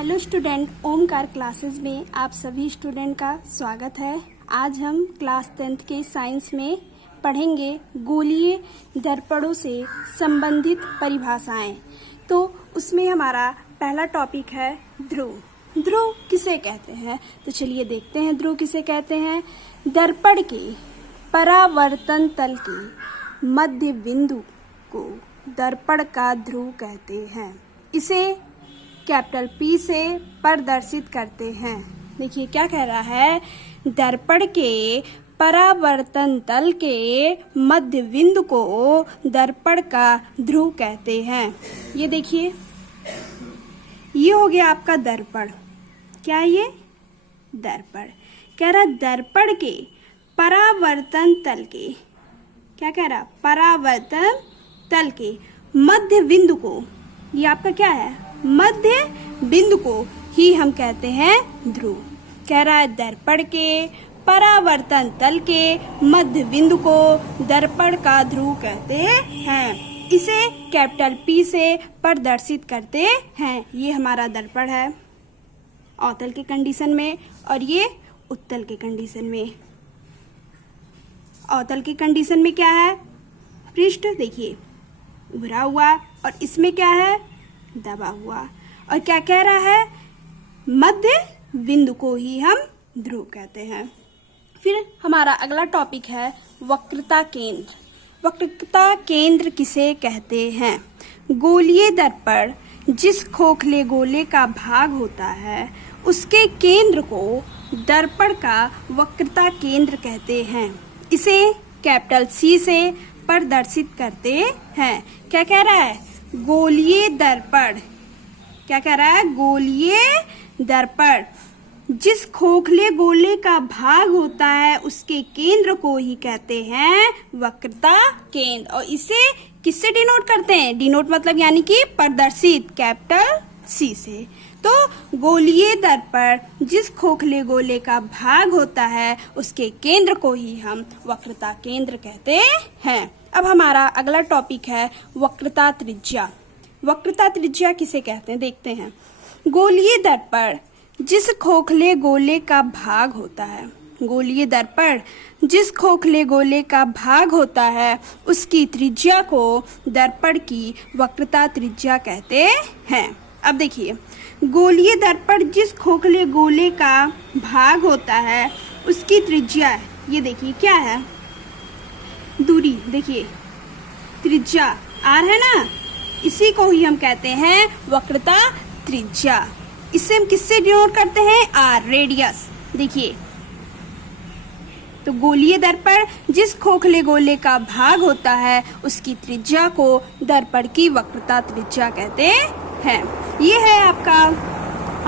Hello student, Omkar classes में आप सभी स्टूडेंट का स्वागत है। आज हम क्लास 10th के साइंस में पढ़ेंगे गोलीय दर्पणों से संबंधित परिभाषाएं। तो उसमें हमारा पहला टॉपिक है ध्रुव। ध्रुव किसे कहते हैं? तो चलिए देखते हैं ध्रुव किसे कहते हैं। दर्पण के परावर्तन तल के मध्य बिंदु को दर्पण का ध्रुव कहते हैं। इसे कैपिटल P से प्रदर्शित करते हैं। देखिए क्या कह रहा है, दर्पण के परावर्तन तल के मध्य बिंदु को दर्पण का ध्रुव कहते हैं। ये देखिए, ये हो गया आपका दर्पण। क्या है ये? दर्पण। कह रहा दर्पण के परावर्तन तल के, क्या कह रहा, परावर्तन तल के मध्य बिंदु को, ये आपका क्या है, मध्य बिंदु को ही हम कहते हैं ध्रुव। कह रहा है दर्पण के परावर्तन तल के मध्य बिंदु को दर्पण का ध्रुव कहते हैं। इसे कैपिटल P से प्रदर्शित करते हैं। ये हमारा दर्पण है अवतल के कंडीशन में, और ये उत्तल के कंडीशन में। अवतल की कंडीशन में क्या है, पृष्ठ देखिए उभरा हुआ, और इसमें क्या है, दबा हुआ। और क्या कह रहा है, मध्य बिंदु को ही हम ध्रुव कहते हैं। फिर हमारा अगला टॉपिक है वक्रता केंद्र। वक्रता केंद्र किसे कहते हैं? गोलीय दर्पण जिस खोखले गोले का भाग होता है उसके केंद्र को दर्पण का वक्रता केंद्र कहते हैं। इसे कैपिटल C से प्रदर्शित करते हैं। क्या कह रहा है, गोलीय दर्पण, क्या कह रहा है, गोलीय दर्पण जिस खोखले गोले का भाग होता है उसके केंद्र को ही कहते हैं वक्रता केंद्र। और इसे किससे डिनोट करते हैं? डिनोट मतलब यानी कि प्रदर्शित, कैपिटल C से। तो गोलीय दर्पण जिस खोखले गोले का भाग होता है उसके केंद्र को ही हम वक्रता केंद्र कहते हैं। अब हमारा अगला टॉपिक है वक्रता त्रिज्या। वक्रता त्रिज्या किसे कहते हैं देखते हैं। गोलीय दर्पण जिस खोखले गोले का भाग होता है, गोलीय दर्पण जिस खोखले गोले का भाग होता है उसकी त्रिज्या को दर्पण की वक्रता त्रिज्या कहते हैं। अब देखिए, गोलीय दर्पण जिस खोखले गोले का भाग होता है उसकी त्रिज्या, ये देखिए क्या है, दूरी देखिए, त्रिज्या R है ना, इसी को ही हम कहते हैं वक्रता त्रिज्या। इसे हम किससे डिनोट करते हैं? R, radius. देखिए, तो गोलीय दर्पण जिस खोखले गोले का भाग होता है उसकी त्रिज्या को दर्पण की वक्रता त्रिज्या कहते हैं। ये है आपका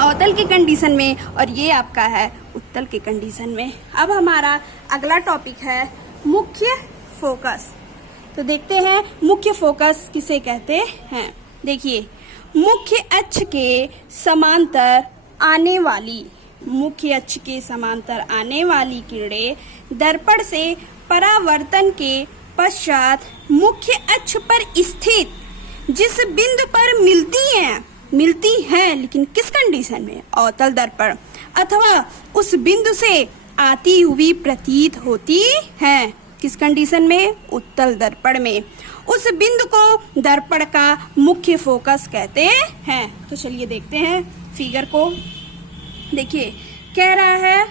अवतल की कंडीशन में, और ये आपका है उत्तल के कंडीशन में। अब हमारा अगला टॉपिक है मुख्य फोकस। तो देखते हैं मुख्य फोकस किसे कहते हैं। देखिए, मुख्य अक्ष के समांतर आने वाली, मुख्य अक्ष के समांतर आने वाली किरणें दर्पण से परावर्तन के पश्चात मुख्य अक्ष पर स्थित जिस बिंदु पर मिलती हैं, लेकिन किस कंडीशन में? अवतल दर्पण, अथवा उस बिंदु से आती हुई प्रतीत होती हैं। किस कंडीशन में? उत्तल दर्पण में। उस बिंदु को दर्पण का मुख्य फोकस कहते हैं। तो चलिए देखते हैं फिगर को। देखिए, कह रहा है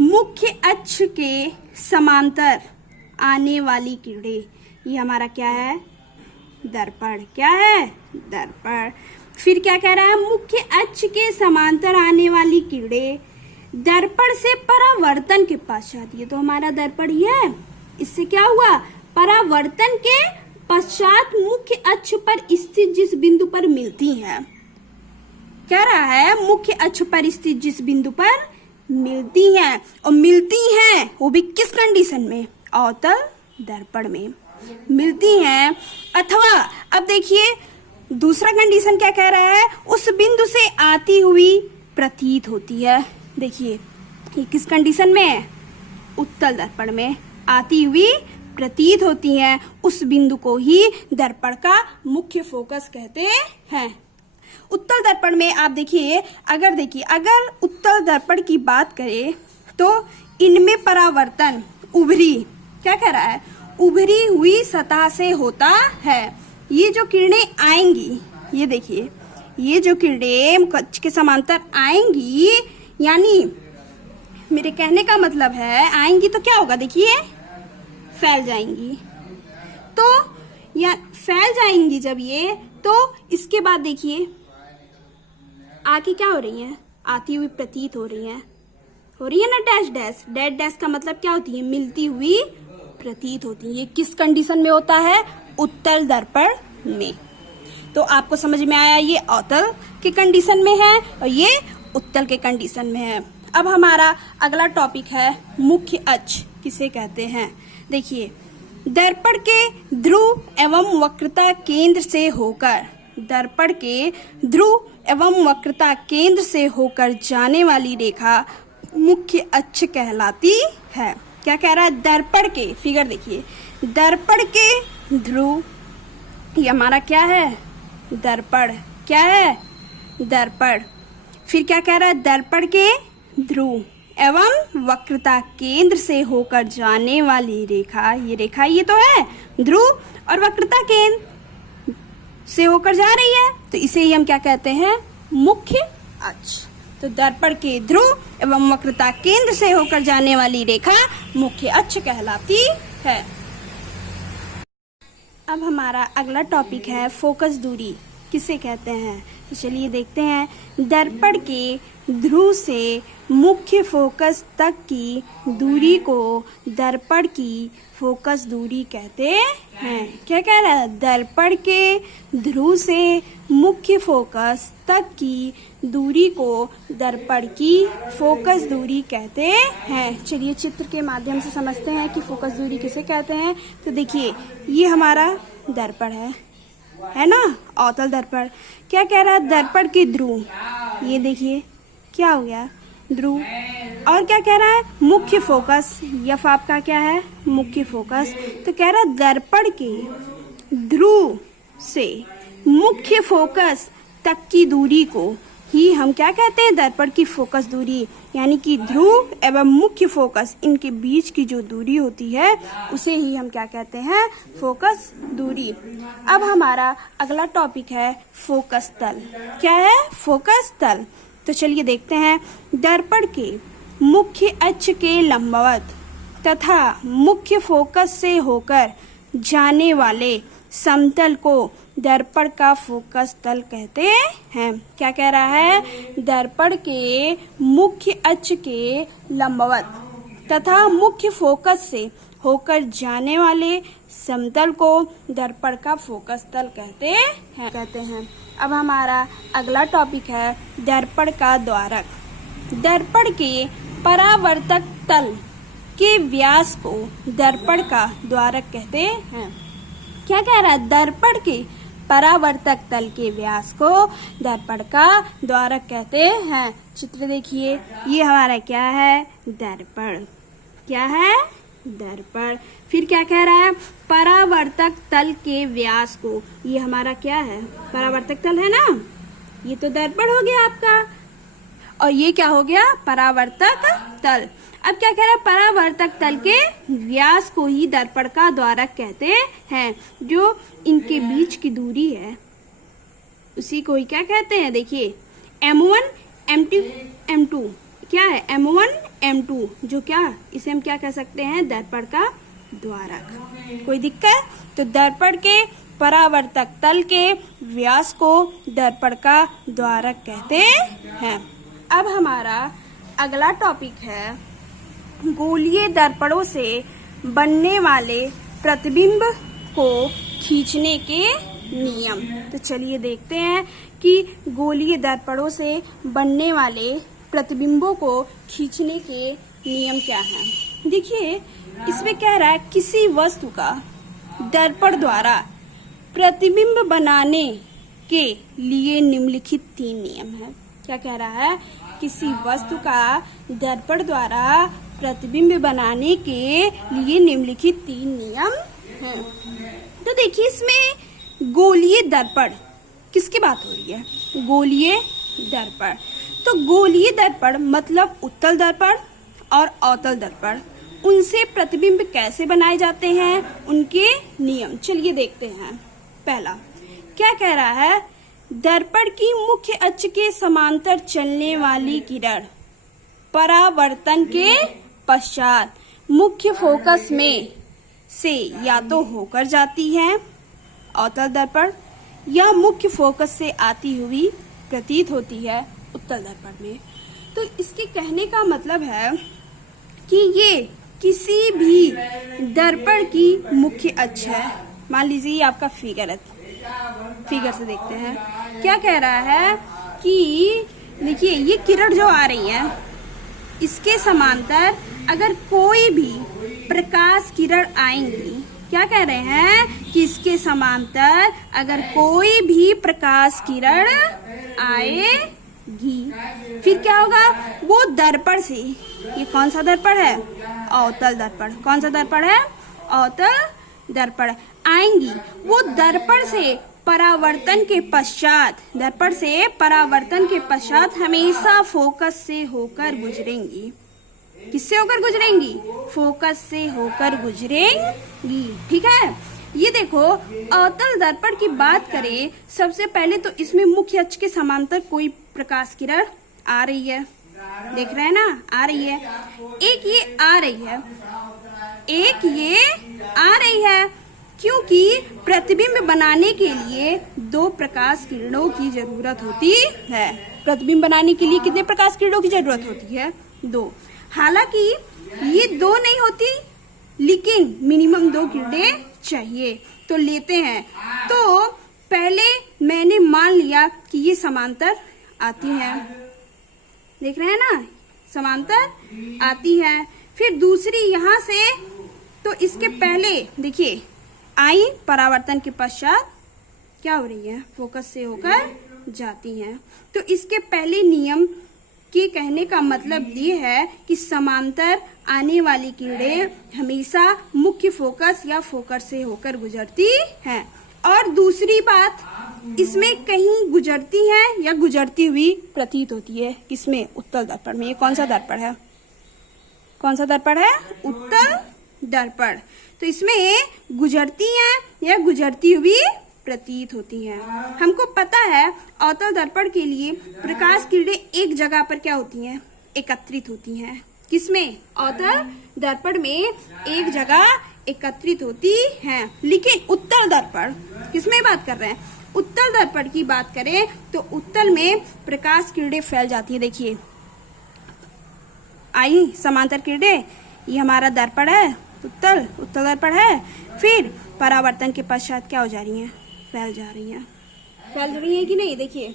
मुख्य अक्ष के समांतर आने वाली किरणें, ये हमारा क्या है, दर्पण। क्या है? दर्पण। फिर क्या कह रहा है, मुख्य अक्ष के समांतर आने वाली किरणें दर्पण से परावर्तन के पश्चात, ये तो हमारा दर्पण ही है, इससे क्या हुआ, परावर्तन के पश्चात मुख्य अक्ष पर स्थित जिस बिंदु पर मिलती हैं। कह रहा है मुख्य अक्ष पर स्थित जिस बिंदु पर मिलती हैं, और मिलती हैं वो भी किस कंडीशन में? अवतल दर्पण में मिलती हैं। अथवा अब देखिए दूसरा कंडीशन क्या कह रहा है, उस बिंदु से आती हुई प्रतीत होती है। देखिए ये किस कंडीशन में है? उत्तल दर्पण में आती हुई प्रतीत होती हैं, उस बिंदु को ही दर्पण का मुख्य फोकस कहते हैं। उत्तल दर्पण में आप देखिए, अगर उत्तल दर्पण की बात करें तो इनमें परावर्तन उभरी, क्या कह रहा है, उभरी हुई सतह से होता है। ये जो किरणें आएंगी, ये देखिए, ये जो किरणें कक्ष के समांतर आएंगी, यानी मेरे कहने का मतलब है आएंगी तो क्या होगा, देखिए फैल जाएंगी। तो या फैल जाएंगी जब ये, तो इसके बाद देखिए आगे क्या हो रही है, आती हुई प्रतीत हो रही है ना, डैश डैश, डैश डैश का मतलब क्या होती है, मिलती हुई प्रतीत होती है। ये किस कंडीशन में होता है, उत्तल दर्पण में। तो आपको समझ में आया, ये अवतल के कंडीशन में है और ये उत्तल के कंडीशन में है। अब हमारा अगला टॉपिक है मुख्य अक्ष किसे कहते हैं। देखिए, दर्पण के ध्रुव एवं वक्रता केंद्र से होकर, दर्पण के ध्रुव एवं वक्रता केंद्र से होकर जाने वाली रेखा मुख्य अक्ष कहलाती है। क्या कह रहा है, दर्पण के, फिगर देखिए, दर्पण के ध्रुव, ये हमारा क्या है, दर्पण, क्या है, दर्पण। फिर क्या कह रहा है, दर्पण के ध्रुव एवं वक्रता केंद्र से होकर जाने वाली रेखा, ये रेखा ये तो है ध्रुव और वक्रता केंद्र से होकर जा रही है, तो इसे ही हम क्या कहते हैं, मुख्य अक्ष। तो दर्पण के ध्रुव एवं वक्रता केंद्र से होकर जाने वाली रेखा मुख्य अक्ष कहलाती है। अब हमारा अगला टॉपिक है फोकस दूरी किसे कहते हैं। तो चलिए देखते हैं, दर्पण के ध्रुव से मुख्य फोकस तक की दूरी को दर्पण की फोकस दूरी कहते हैं। क्या कह रहा है, दर्पण के ध्रुव से मुख्य फोकस तक की दूरी को दर्पण की फोकस दूरी कहते हैं। चलिए चित्र के माध्यम से समझते हैं कि फोकस दूरी किसे कहते हैं। तो देखिए, ये हमारा दर्पण है ना, अवतल दर्पण। क्या कह रहा है, दर्पण के ध्रुव, ये देखिए क्या हो गया, ध्रुव, और क्या कह रहा है, मुख्य फोकस, यफ आपका क्या है, मुख्य फोकस। तो कह रहा है दर्पण के ध्रुव से मुख्य फोकस तक की दूरी को ही हम क्या कहते हैं, दर्पण की फोकस दूरी, यानी कि ध्रुव एवं मुख्य फोकस इनके बीच की जो दूरी होती है उसे ही हम क्या कहते हैं, फोकस दूरी। अब हमारा अगला टॉपिक है फोकस तल। क्या है, फोकस तल। तो चलिए देखते हैं, दर्पण के मुख्य अक्ष के लंबवत तथा मुख्य फोकस से होकर जाने वाले समतल को दर्पण का फोकस तल कहते हैं। क्या कह रहा है, दर्पण के मुख्य अक्ष के लंबवत तथा मुख्य फोकस से होकर जाने वाले समतल को दर्पण का फोकस तल कहते हैं। अब हमारा अगला टॉपिक है दर्पण का द्वारक। दर्पण के परावर्तक तल के व्यास को दर्पण का द्वारक कहते हैं। क्या कह रहा है, दर्पण के परावर्तक तल के व्यास को दर्पण का द्वारक कहते हैं। चित्र देखिए, ये हमारा क्या है, दर्पण, क्या है, दर्पण। फिर क्या कह रहा है, परावर्तक तल के व्यास को, ये हमारा क्या है, परावर्तक तल है ना, ये तो दर्पण हो गया आपका, और ये क्या हो गया, परावर्तक तल। अब क्या कह रहा है, परावर्तक तल के व्यास को ही दर्पण का द्वारक कहते हैं। जो इनके बीच की दूरी है उसी को ही क्या कहते हैं, देखिए M1 M2 M2 क्या है, M1 M2, जो क्या, इसे हम क्या कह सकते हैं, दर्पण का द्वारक। कोई दिक्कत, तो दर्पण के परावर्तक तल के व्यास को दर्पण का द्वारक कहते हैं। अब हमारा अगला टॉपिक है गोलीय दर्पणों से बनने वाले प्रतिबिंब को खींचने के नियम। तो चलिए देखते हैं कि गोलीय दर्पणों से बनने वाले प्रतिबिंबों को खींचने के नियम क्या हैं। देखिए, इसमें कह रहा है किसी वस्तु का दर्पण द्वारा प्रतिबिंब बनाने के लिए निम्नलिखित 3 नियम है। क्या कह रहा है, किसी वस्तु का दर्पण द्वारा प्रतिबिंब बनाने के लिए निम्नलिखित 3 नियम हैं। तो देखिए, इसमें गोलीय दर्पण किसकी बात हो रही है? गोलीय दर्पण। तो गोलीय दर्पण मतलब उत्तल दर्पण और अवतल दर्पण, उनसे प्रतिबिंब कैसे बनाए जाते हैं, उनके नियम चलिए देखते हैं। पहला क्या कह रहा है? दर्पण की मुख्य अक्ष के समांतर चलने वाली किरण परावर्तन के पश्चात मुख्य फोकस में से या तो होकर जाती है अवतल दर्पण या मुख्य फोकस से आती हुई प्रतीत होती है उत्तल दर्पण में। तो इसके कहने का मतलब है कि ये किसी भी दर्पण की मुख्य अक्ष है। मान लीजिए ये आपका फिगर है, फिगर से देखते हैं क्या कह रहा है कि देखिए ये किरण जो आ रही है इसके समांतर अगर कोई भी प्रकाश किरण आएंगी, क्या कह रहे हैं कि इसके समांतर अगर कोई भी प्रकाश किरण आएगी फिर क्या होगा? वो दर्पण से, ये कौन सा दर्पण है? अवतल दर्पण। कौन सा दर्पण है? अवतल दर्पण। आएंगी वो दर्पण से परावर्तन के पश्चात, दर्पण से परावर्तन के पश्चात हमेशा फोकस से होकर गुजरेंगी। किससे होकर गुजरेंगी? फोकस से होकर गुजरेंगी। ठीक है। ये देखो अवतल दर्पण की बात करें, सबसे पहले तो इसमें मुख्य अक्ष के समांतर कोई प्रकाश किरण आ रही है, देख रहे हैं ना, आ रही है। एक ये आ रही है, एक ये आ रही है, क्योंकि प्रतिबिंब बनाने के लिए दो प्रकाश किरणों की जरूरत होती है। प्रतिबिंब बनाने के लिए कितने प्रकाश किरणों की जरूरत होती है? दो। हालांकि ये दो नहीं होती, लेकिन मिनिमम दो किरणें चाहिए। तो लेते हैं, तो पहले मैंने मान लिया कि ये समांतर आती है, देख रहे हैं ना, समांतर आती है। फिर दूसरी यहाँ से, तो इसके पहले देखिए आई, परावर्तन के पश्चात क्या हो रही है? फोकस से होकर जाती हैं। तो इसके पहले नियम के कहने का मतलब ये है कि समांतर आने वाली किरणें हमेशा मुख्य फोकस या फोकस से होकर गुजरती हैं। और दूसरी बात, इसमें कहीं गुजरती हैं या गुजरती हुई प्रतीत होती है। किसमें? उत्तल दर्पण में। ये कौन सा दर्पण है? कौन सा दर्पण है? उत्तल दर्पण। तो इसमें गुजरती हैं या गुजरती हुई प्रतीत होती हैं। हमको पता है अवतल दर्पण के लिए प्रकाश किरणें एक जगह पर क्या होती हैं? एकत्रित होती हैं। किसमें? अवतल दर्पण में एक जगह एकत्रित होती हैं। लेकिन उत्तल दर्पण, किसमें बात कर रहे हैं? उत्तल दर्पण की बात करें तो उत्तल में प्रकाश किरणें फैल जाती है। देखिए आई समांतर किरणें, ये हमारा दर्पण है, उत्तल दर्पण है। फिर परावर्तन के पश्चात क्या हो जा रही हैं? फैल जा रही हैं। फैल रही है कि नहीं? देखिए,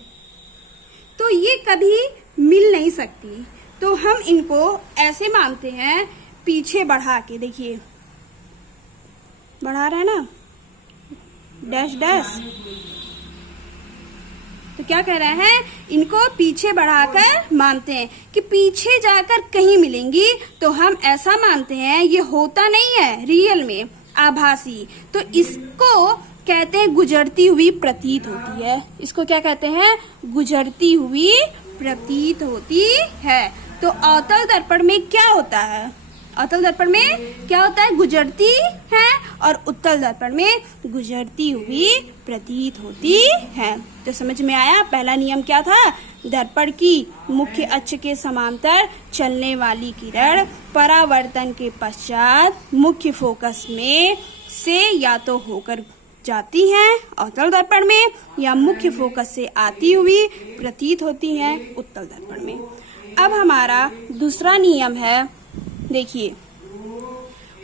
तो ये कभी मिल नहीं सकती, तो हम इनको ऐसे मानते हैं पीछे बढ़ा के। देखिए बढ़ा रहे हैं ना, डैश डैश। तो क्या कह रहे हैं? इनको पीछे बढ़ाकर मानते हैं कि पीछे जाकर कहीं मिलेंगी, तो हम ऐसा मानते हैं ये होता नहीं है रियल में, आभासी। तो इसको कहते हैं गुजरती हुई प्रतीत होती है। इसको क्या कहते हैं? गुजरती हुई प्रतीत होती है। तो अवतल दर्पण में क्या होता है? अवतल दर्पण में क्या होता है? गुजरती है, और उत्तल दर्पण में गुजरती हुई प्रतीत होती है। तो समझ में आया? पहला नियम क्या था? दर्पण की मुख्य अक्ष के समांतर चलने वाली किरण परावर्तन के पश्चात मुख्य फोकस में से या तो होकर जाती हैं अवतल दर्पण में, या मुख्य फोकस से आती हुई प्रतीत होती हैं उत्तल दर्पण में। अब हमारा दूसरा नियम है, देखिए,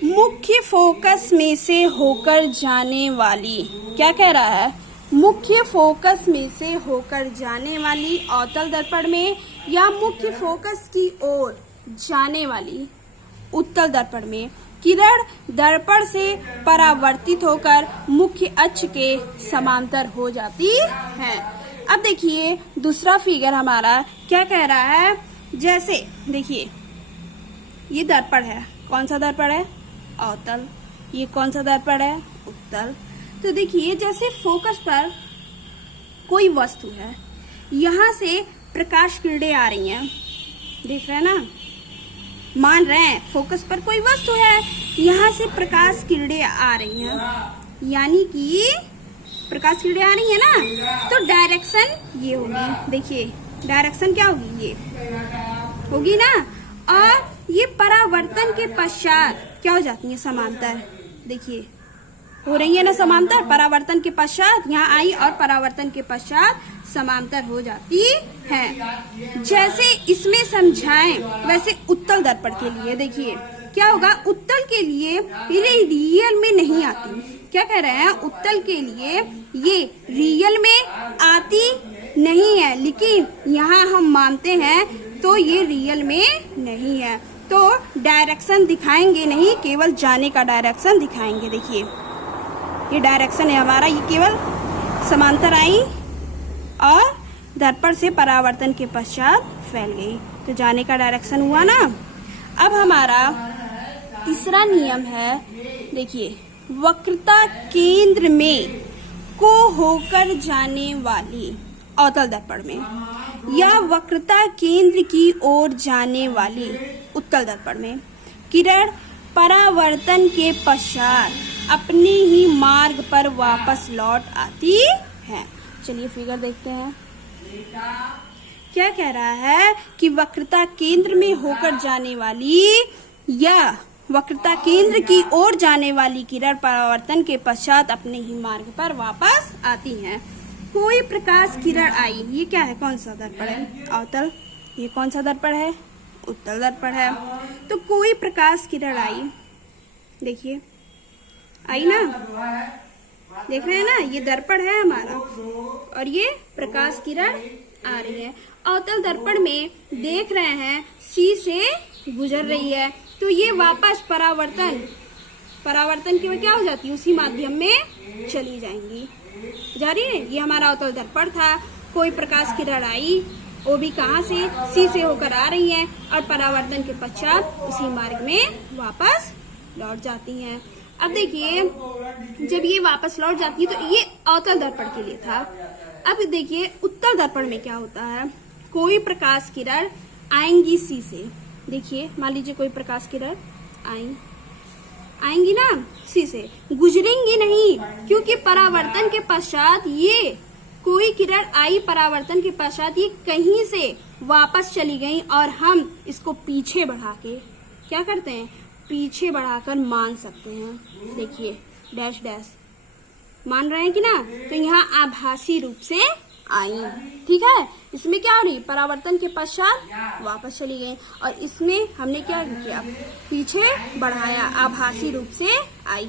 मुख्य फोकस में से होकर जाने वाली, क्या कह रहा है? मुख्य फोकस में से होकर जाने वाली अवतल दर्पण में, या मुख्य फोकस की ओर जाने वाली उत्तल दर्पण में किरण दर्पण से परावर्तित होकर मुख्य अक्ष के समांतर हो जाती है। अब देखिए दूसरा फिगर हमारा क्या कह रहा है? जैसे देखिए ये दर्पण है, कौन सा दर्पण है? अवतल। ये कौन सा दर्पण है? उत्तल। तो देखिए जैसे फोकस पर कोई वस्तु है, यहाँ से प्रकाश किरणें आ रही हैं, देख रहे हैं ना, मान रहे हैं फोकस पर कोई वस्तु है, यहाँ से प्रकाश किरणें आ रही हैं, यानी कि प्रकाश किरणें आ रही है ना, तो डायरेक्शन ये होगी। देखिए डायरेक्शन क्या होगी, ये होगी ना, और ये परावर्तन के पश्चात क्या हो जाती है, समांतर। देखिए हो रही है ना समांतर, परावर्तन के पश्चात यहाँ आई और परावर्तन के पश्चात समांतर हो जाती है। जैसे इसमें समझाएं वैसे उत्तल दर्पण के लिए देखिए क्या होगा, उत्तल के लिए ये रियल में नहीं आती। क्या कह रहे हैं, उत्तल के लिए ये रियल में आती नहीं है, लेकिन यहाँ हम मानते हैं तो ये रियल में नहीं है। तो डायरेक्शन दिखाएंगे नहीं, केवल जाने का डायरेक्शन दिखाएंगे। देखिए ये डायरेक्शन है हमारा, ये केवल समांतर आई और दर्पण से परावर्तन के पश्चात फैल गई, तो जाने का डायरेक्शन हुआ ना। अब हमारा तीसरा नियम है, देखिए वक्रता केंद्र में को होकर जाने वाली अवतल दर्पण में या वक्रता केंद्र की ओर जाने वाली उत्तल दर्पण में किरण परावर्तन के पश्चात अपने ही मार्ग पर वापस लौट आती है। चलिए फिगर देखते हैं, क्या कह रहा है कि वक्रता केंद्र में होकर जाने वाली या वक्रता केंद्र की ओर जाने वाली किरण परावर्तन के पश्चात अपने ही मार्ग पर वापस आती हैं। कोई प्रकाश किरण आई, ये क्या है, कौन सा दर्पण है, अवतल। ये कौन सा दर्पण है, उत्तल दर्पण है। तो कोई प्रकाश किरण आई, देखिए आई ना, देख रहे हैं ना, ये दर्पण है हमारा और ये प्रकाश किरण आ रही है। अवतल दर्पण में देख रहे हैं सी से गुजर रही है, तो ये वापस परावर्तन की क्या हो जाती है, उसी माध्यम में चली जाएंगी, जा रही है। ये हमारा अवतल दर्पण था, कोई प्रकाश किरण आई, वो भी कहाँ से, सी से होकर आ रही है और परावर्तन के पश्चात उसी मार्ग में वापस लौट जाती हैं। अब देखिए जब ये वापस लौट जाती है तो ये अवतल दर्पण के लिए था। अब देखिए उत्तल दर्पण में क्या होता है, कोई प्रकाश किरण आएंगी सी से, देखिए मान लीजिए कोई प्रकाश किरण आएंगी ना सी से, गुजरेंगी नहीं, क्योंकि परावर्तन के पश्चात ये कोई किरण आई, परावर्तन के पश्चात ये कहीं से वापस चली गई और हम इसको पीछे बढ़ा के क्या करते हैं, पीछे बढ़ाकर मान सकते हैं। देखिए डैश डैश मान रहे हैं कि ना, तो यहाँ आभासी रूप से आई, ठीक है। इसमें क्या हो रही, परावर्तन के पश्चात वापस चली गई और इसमें हमने क्या किया, पीछे बढ़ाया, आभासी रूप से आई।